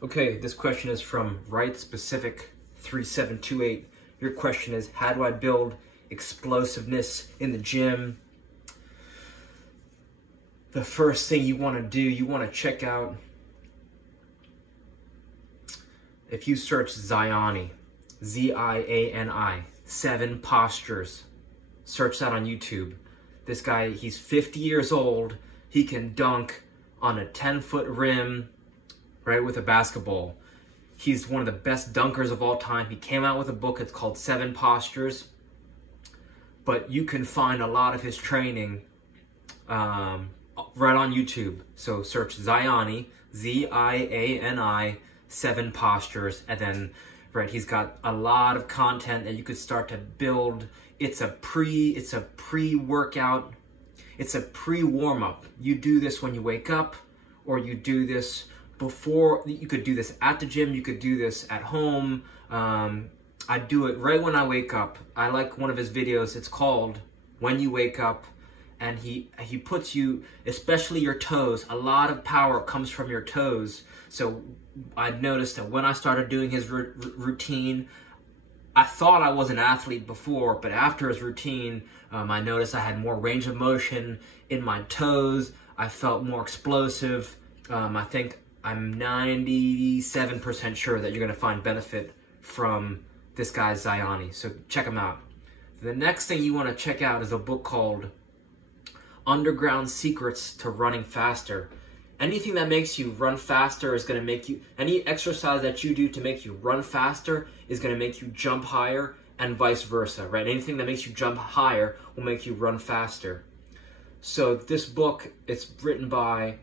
Okay, this question is from Right Specific 3728. Your question is, how do I build explosiveness in the gym? The first thing you want to do, you want to check out, if you search Ziani, Z-I-A-N-I, 7 postures, search that on YouTube. This guy, he's 50 years old, he can dunk on a 10-foot rim, right, with a basketball. He's one of the best dunkers of all time. He came out with a book, it's called 7 Postures. But you can find a lot of his training right on YouTube. So search Ziani, Z-I-A-N-I, 7 Postures, and then, right, he's got a lot of content that you could start to build. It's a pre-workout, it's a pre-warm-up. You do this when you wake up, or you do this before. You could do this at the gym, you could do this at home. I do it right when I wake up. I like one of his videos, it's called When You Wake Up, and he puts you, especially your toes, a lot of power comes from your toes. So I noticed that when I started doing his routine, I thought I was an athlete before, but after his routine, I noticed I had more range of motion in my toes. I felt more explosive. I think I'm 97% sure that you're going to find benefit from this guy Ziani. So check him out. The next thing you want to check out is a book called Underground Secrets to Running Faster. Anything that makes you run faster is going to make you, any exercise that you do to make you run faster is going to make you jump higher, and vice versa, right? Anything that makes you jump higher will make you run faster. So this book, it's written by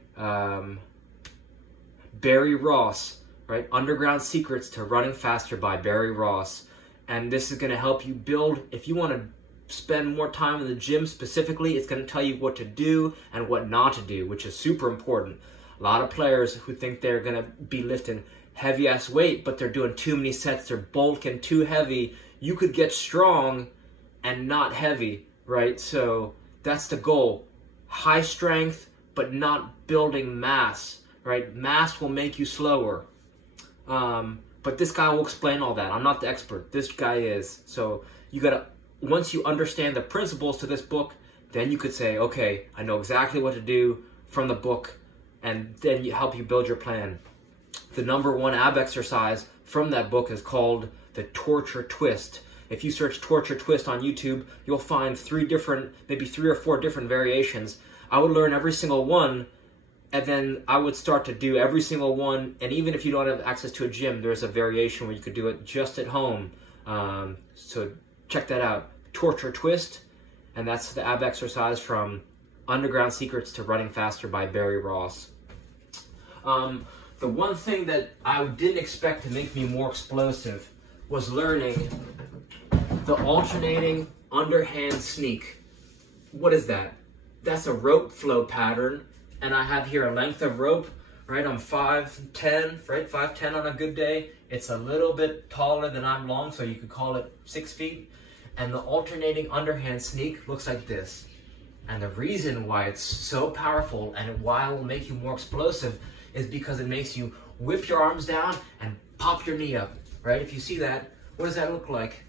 Barry Ross, right? Underground Secrets to Running Faster by Barry Ross. And this is going to help you build, if you want to spend more time in the gym specifically, it's going to tell you what to do and what not to do, which is super important. A lot of players who think they're going to be lifting heavy ass weight, but they're doing too many sets, they're bulking too heavy. You could get strong and not heavy, right? So that's the goal. High strength, but not building mass, right? Mass will make you slower. But this guy will explain all that. I'm not the expert. This guy is. So you gotta, once you understand the principles to this book, then you could say, okay, I know exactly what to do from the book, and then you help you build your plan. The #1 ab exercise from that book is called the torture twist. If you search torture twist on YouTube, you'll find maybe 3 or 4 different variations. I would learn every single one, and then I would start to do every single one. And even if you don't have access to a gym, there's a variation where you could do it just at home. So check that out. Torture twist, and that's the ab exercise from Underground Secrets to Running Faster by Barry Ross. The one thing that I didn't expect to make me more explosive was learning the alternating underhand sneak. What is that? That's a rope flow pattern, and I have here a length of rope, right? I'm 5'10", right? 5'10" on a good day. It's a little bit taller than I'm long, so you could call it 6 feet. And the alternating underhand sneak looks like this. And the reason why it's so powerful and why it will make you more explosive is because it makes you whip your arms down and pop your knee up, right? If you see that, what does that look like,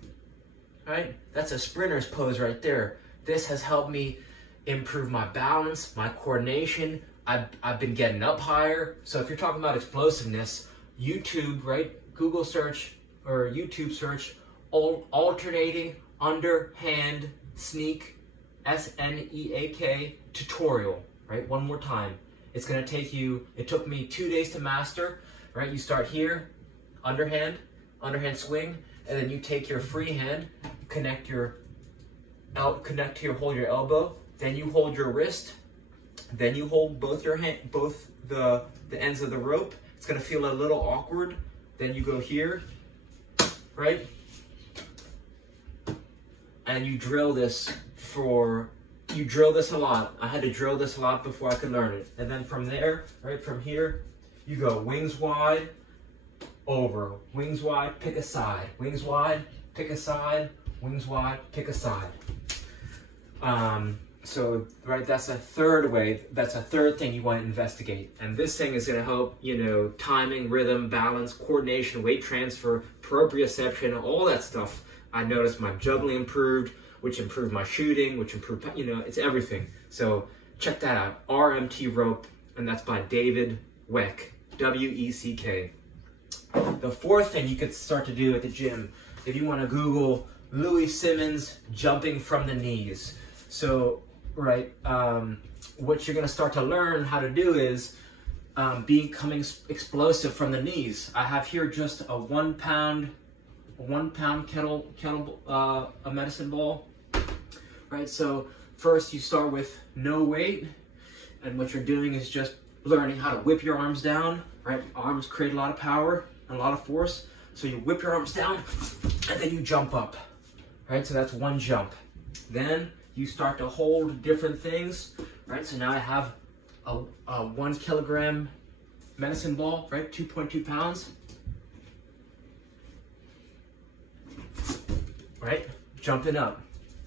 right? That's a sprinter's pose right there. This has helped me improve my balance, my coordination. I've been getting up higher. So if you're talking about explosiveness, YouTube, right? Google search or YouTube search alternating underhand sneak, S-N-E-A-K, tutorial, right? One more time. It's going to take you, it took me 2 days to master, right? You start here, underhand swing, and then you take your free hand, hold your elbow, then you hold your wrist, then you hold both the ends of the rope. It's going to feel a little awkward. Then you go here, right? And you drill this a lot. I had to drill this a lot before I could learn it. And then from there, right, from here, you go wings wide, over, wings wide, pick a side, wings wide, pick a side, wings wide, pick a side. So, right, that's a third way, that's a third thing you want to investigate. And this thing is going to help, you know, timing, rhythm, balance, coordination, weight transfer, proprioception, all that stuff. I noticed my juggling improved, which improved my shooting, which improved, you know, it's everything. So check that out, RMT Rope, and that's by David Weck, W-E-C-K. The fourth thing you could start to do at the gym, if you want to Google Louis Simmons jumping from the knees. So, right, what you're going to start to learn how to do is becoming explosive from the knees. I have here just a 1 pound kettle a medicine ball. Right, so first you start with no weight, and what you're doing is just learning how to whip your arms down. Right, arms create a lot of power and a lot of force. So you whip your arms down, and then you jump up. Right, so that's one jump. Then you start to hold different things. Right, so now I have a 1 kilogram medicine ball. Right, 2.2 pounds. Right, jumping up.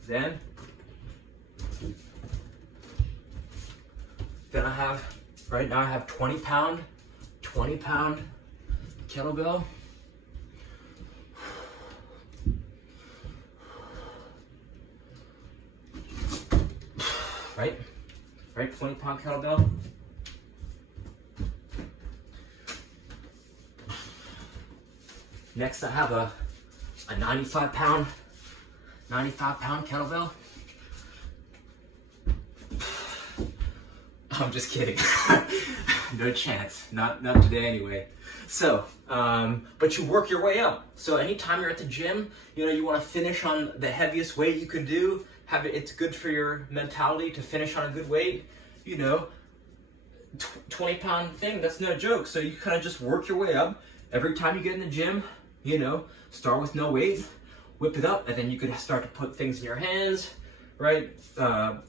Then I have, right now I have 20 pound kettlebell. Right, 20 pound kettlebell. Next I have a 95 pound kettlebell. I'm just kidding. No chance. Not today anyway. So, but you work your way up. So anytime you're at the gym, you know, you want to finish on the heaviest weight you can do. It's good for your mentality to finish on a good weight. You know, 20 pound thing, that's no joke. So you kind of just work your way up. Every time you get in the gym, you know, start with no weight, whip it up, and then you could start to put things in your hands. Right?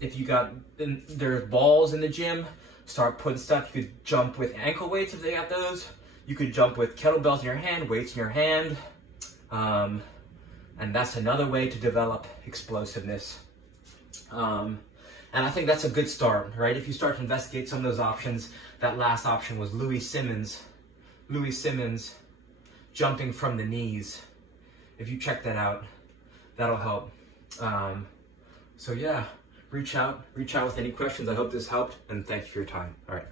If you got, there's balls in the gym, start putting stuff. You could jump with ankle weights if they got those. You could jump with kettlebells in your hand, weights in your hand. And that's another way to develop explosiveness. And I think that's a good start, right? If you start to investigate some of those options, that last option was Louis Simmons jumping from the knees. If you check that out, that'll help. So yeah, reach out with any questions. I hope this helped, and thank you for your time. All right.